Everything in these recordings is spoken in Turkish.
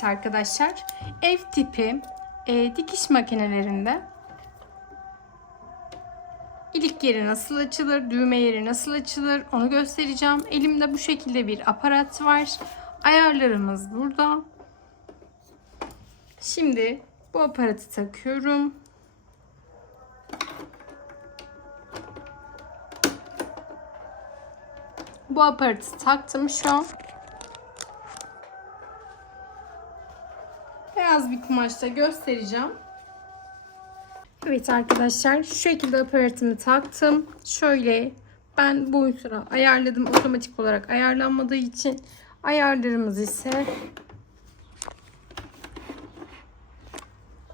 Evet arkadaşlar, ev tipi e, dikiş makinelerinde ilik yeri nasıl açılır, düğme yeri nasıl açılır onu göstereceğim. Elimde bu şekilde bir aparat var. Ayarlarımız burada. Şimdi bu aparatı takıyorum. Bu aparatı taktım şu an. Beyaz bir kumaşta göstereceğim. Evet arkadaşlar şu şekilde aparatımı taktım. Şöyle ben boyutunu ayarladım. Otomatik olarak ayarlanmadığı için ayarlarımız ise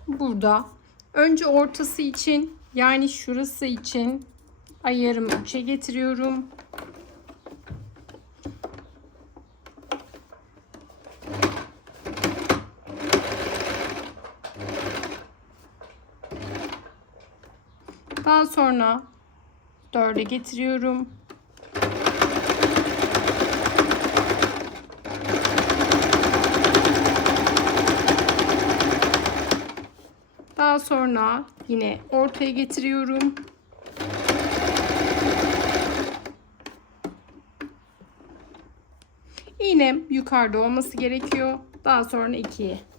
burada. Önce ortası için yani şurası için ayarımı 3'e getiriyorum. Daha sonra 4'e getiriyorum. Daha sonra yine ortaya getiriyorum. İğnem yukarıda olması gerekiyor. Daha sonra 2'ye.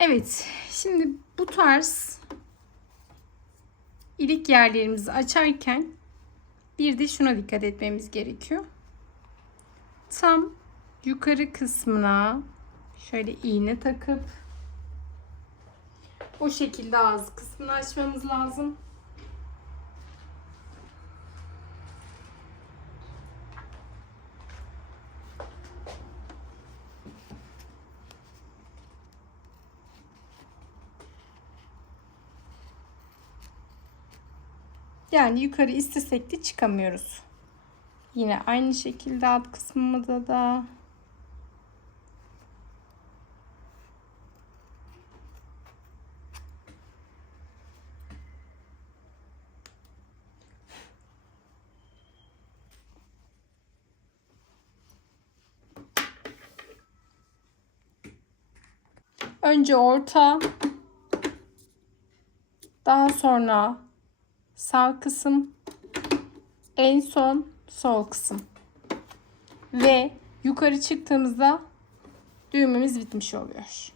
Evet, şimdi bu tarz ilik yerlerimizi açarken bir de şuna dikkat etmemiz gerekiyor. Tam yukarı kısmına şöyle iğne takıp o şekilde ağız kısmını açmamız lazım. Yani yukarı istesek de çıkamıyoruz. Yine aynı şekilde alt kısmımda da Önce orta, daha sonra sağ kısım, en son sol kısım. Ve yukarı çıktığımızda düğmemiz bitmiş oluyor.